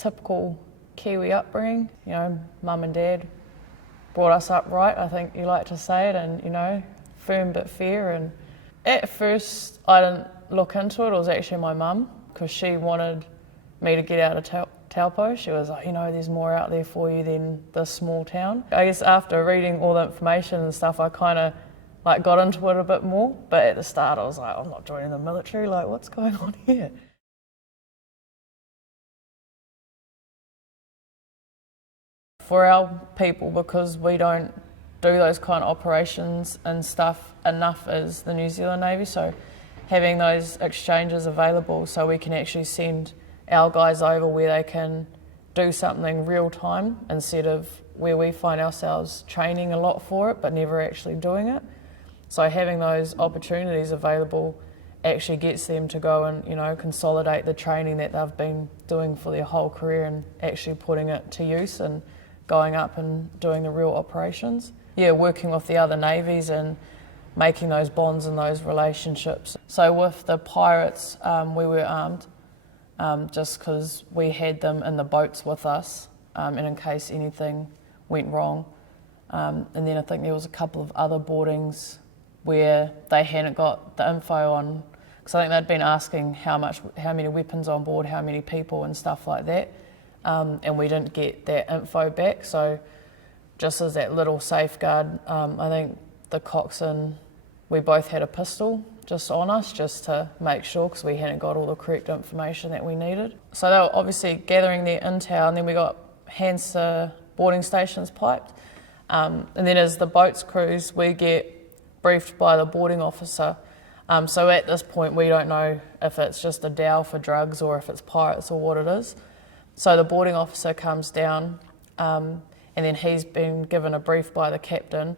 typical Kiwi upbringing. You know, mum and dad brought us up right, I think you like to say it, and you know, firm but fair. And at first I didn't look into it. It was actually my mum, because she wanted me to get out of Taupo. She was like, you know, there's more out there for you than this small town. I guess after reading all the information and stuff, I kind of like got into it a bit more. But at the start I was like, I'm not joining the military, like what's going on here? For our people, because we don't do those kind of operations and stuff enough as the New Zealand Navy, so having those exchanges available so we can actually send our guys over where they can do something real time instead of where we find ourselves training a lot for it but never actually doing it. So having those opportunities available actually gets them to go and, you know, consolidate the training that they've been doing for their whole career and actually putting it to use and going up and doing the real operations. Yeah, working with the other navies and making those bonds and those relationships. So with the pirates, we were armed just because we had them in the boats with us and in case anything went wrong. And then I think there was a couple of other boardings where they hadn't got the info on, because I think they'd been asking how many weapons on board, how many people and stuff like that. And we didn't get that info back, so just as that little safeguard, I think the coxswain, we both had a pistol just on us just to make sure, because we hadn't got all the correct information that we needed. So they were obviously gathering their intel, and then we got hands to boarding stations piped. And then as the boats cruise, we get briefed by the boarding officer. So at this point we don't know if it's just a dhow for drugs or if it's pirates or what it is. So the boarding officer comes down and then he's been given a brief by the captain,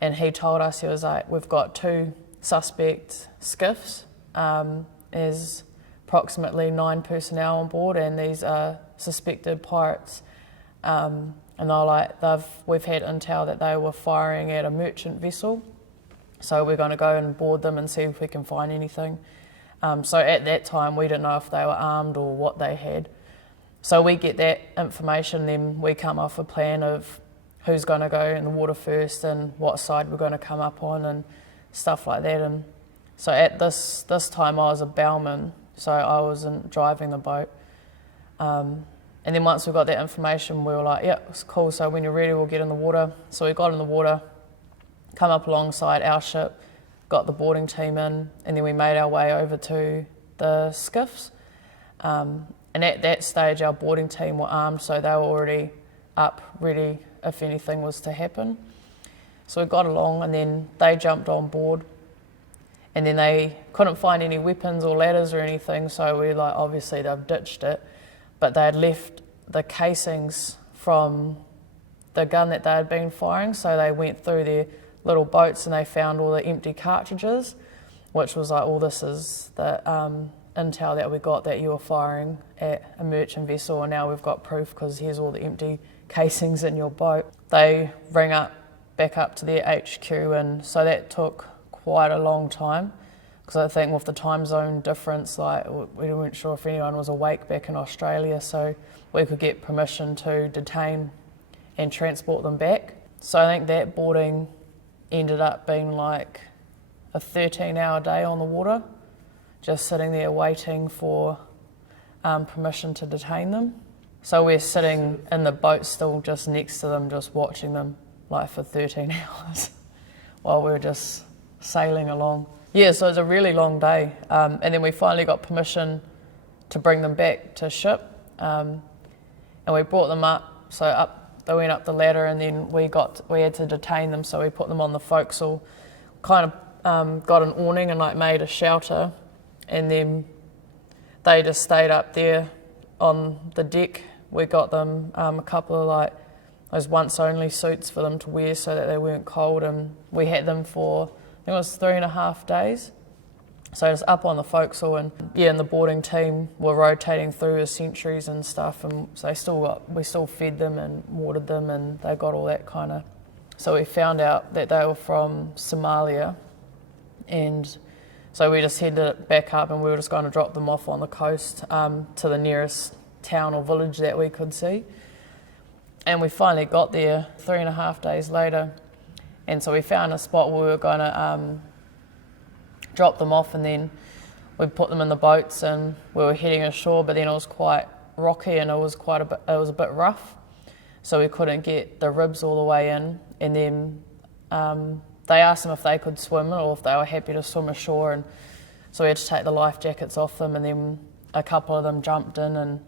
and he told us, he was like, we've got 2 suspect skiffs, there's approximately 9 personnel on board and these are suspected pirates. And they're like, we've had intel that they were firing at a merchant vessel, so we're going to go and board them and see if we can find anything. So at that time we didn't know if they were armed or what they had. So we get that information, then we come off a plan of who's going to go in the water first and what side we're going to come up on and stuff like that. And so at this time I was a bowman, so I wasn't driving the boat. And then once we got that information, we were like, yeah, it's cool, so when you're ready we'll get in the water. So we got in the water, come up alongside our ship, got the boarding team in, and then we made our way over to the skiffs. And at that stage our boarding team were armed, so they were already up, ready if anything was to happen. So we got along, and then they jumped on board, and then they couldn't find any weapons or ladders or anything, so we were like, obviously they've ditched it. But they had left the casings from the gun that they had been firing, so they went through their little boats and they found all the empty cartridges, which was like, this is the intel that we got that you were firing at a merchant vessel, and now we've got proof because here's all the empty casings in your boat. They ring back up to their HQ, and so that took quite a long time, because I think with the time zone difference, like we weren't sure if anyone was awake back in Australia, so we could get permission to detain and transport them back. So I think that boarding ended up being like a 13-hour day on the water, just sitting there waiting for permission to detain them. So we're sitting in the boat still just next to them, just watching them like for 13 hours while we were just sailing along. Yeah, so it was a really long day. And then we finally got permission to bring them back to ship. And we brought them up, so they went up the ladder, and then we had to detain them, so we put them on the forecastle, kind of got an awning and like made a shelter, and then they just stayed up there on the deck. We got them a couple of like those once only suits for them to wear so that they weren't cold, and we had them for, I think it was 3.5 days. So just up on the forecastle, and the boarding team were rotating through as sentries and stuff, and so we still fed them and watered them, and they got all that kind of. So we found out that they were from Somalia, and so we just headed back up, and we were just going to drop them off on the coast to the nearest town or village that we could see. And we finally got there 3.5 days later, and so we found a spot where we were going to drop them off, and then we put them in the boats and we were heading ashore, but then it was quite rocky and it was a bit rough, so we couldn't get the ribs all the way in. And then they asked them if they could swim or if they were happy to swim ashore, and so we had to take the life jackets off them, and then a couple of them jumped in, and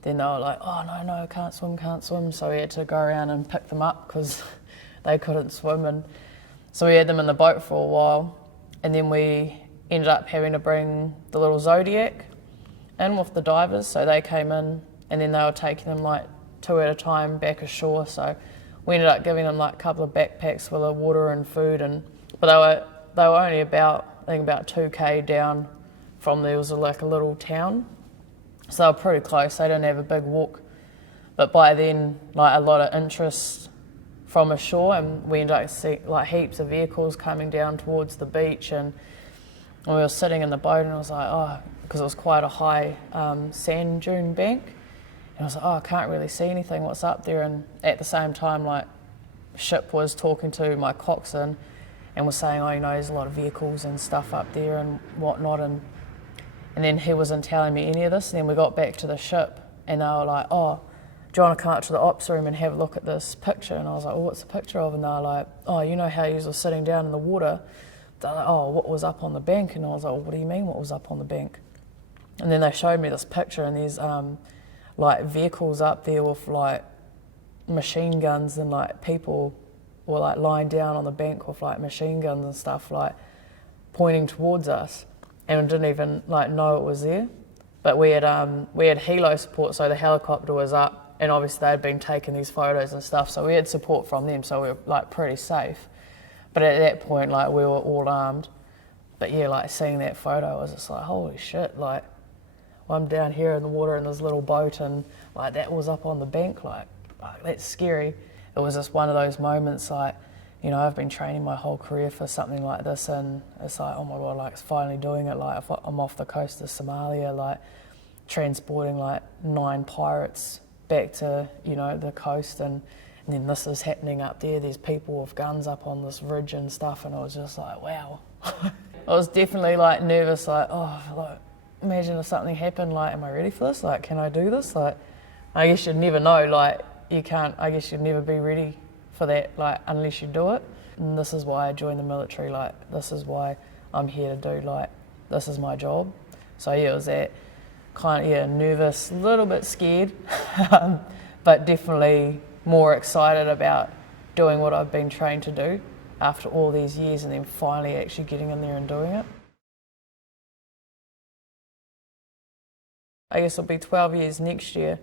then they were like, oh no, can't swim, so we had to go around and pick them up because they couldn't swim. And so we had them in the boat for a while, and then we ended up having to bring the little Zodiac in with the divers, so they came in and then they were taking them like 2 at a time back ashore. So we ended up giving them like a couple of backpacks full of water and food, but they were only about 2k down from there. It was like a little town, so they were pretty close. They didn't have a big walk, but by then like a lot of interest from ashore, and we ended up seeing like heaps of vehicles coming down towards the beach, and we were sitting in the boat, and I was like, oh, because it was quite a high sand dune bank, and I was like, oh, I can't really see anything, what's up there? And at the same time, like, Ship was talking to my coxswain and was saying, oh, you know, there's a lot of vehicles and stuff up there and whatnot, and then he wasn't telling me any of this. And then we got back to the ship, and they were like, oh, do you want to come up to the ops room and have a look at this picture? And I was like, well, what's the picture of? And they were like, oh, you know how you were sitting down in the water? They're like, oh, what was up on the bank? And I was like, well, what do you mean what was up on the bank? And then they showed me this picture, and there's like vehicles up there with like machine guns, and like people were like lying down on the bank with like machine guns and stuff, like pointing towards us, and we didn't even like know it was there. But we had helo support, so the helicopter was up, and obviously they'd been taking these photos and stuff, so we had support from them, so we were like pretty safe. But at that point, like, we were all armed. But yeah, like, seeing that photo, I was just like, holy shit, like, I'm down here in the water in this little boat, and like that was up on the bank, like that's scary. It was just one of those moments, like, you know, I've been training my whole career for something like this, and it's like, oh my God, like, it's finally doing it. Like, I'm off the coast of Somalia, like, transporting like 9 pirates back to, you know, the coast, and then this is happening up there. There's people with guns up on this ridge and stuff, and it was just like, wow. I was definitely like nervous, like, oh, like, imagine if something happened, like, am I ready for this? Like, can I do this? Like, I guess you'd never know, like, I guess you'd never be ready for that, like, unless you do it. And this is why I joined the military, like, this is why I'm here to do, like, this is my job. So yeah, it was that kind of, yeah, nervous, a little bit scared, but definitely more excited about doing what I've been trained to do after all these years, and then finally actually getting in there and doing it. I guess it'll be 12 years next year,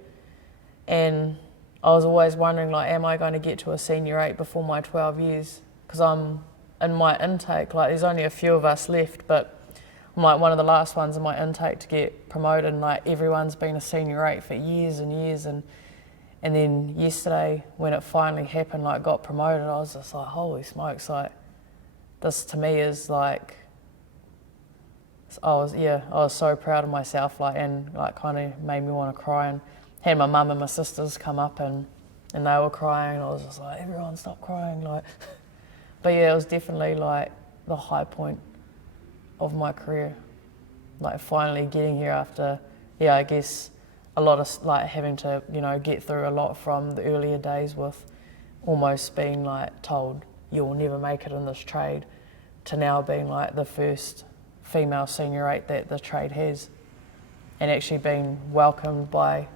and I was always wondering, like, am I going to get to a senior 8 before my 12 years? Because I'm in my intake, like, there's only a few of us left, but I'm like one of the last ones in my intake to get promoted, and like everyone's been a senior 8 for years and years, and then yesterday when it finally happened, like, got promoted, I was just like, holy smokes, like, this to me is like, I was so proud of myself, like, and like kind of made me want to cry, and had my mum and my sisters come up and they were crying, and I was just like, everyone stop crying, like. But yeah, it was definitely like the high point of my career, like finally getting here after, yeah, I guess a lot of like having to, you know, get through a lot from the earlier days with almost being like told you'll never make it in this trade, to now being like the first female senior 8 that the trade has, and actually being welcomed by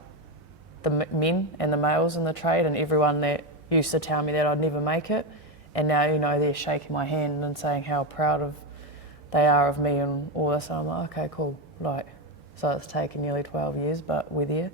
the men and the males in the trade, and everyone that used to tell me that I'd never make it, and now, you know, they're shaking my hand and saying how proud they are of me and all this, and I'm like, okay, cool, like, so it's taken nearly 12 years, but we're there.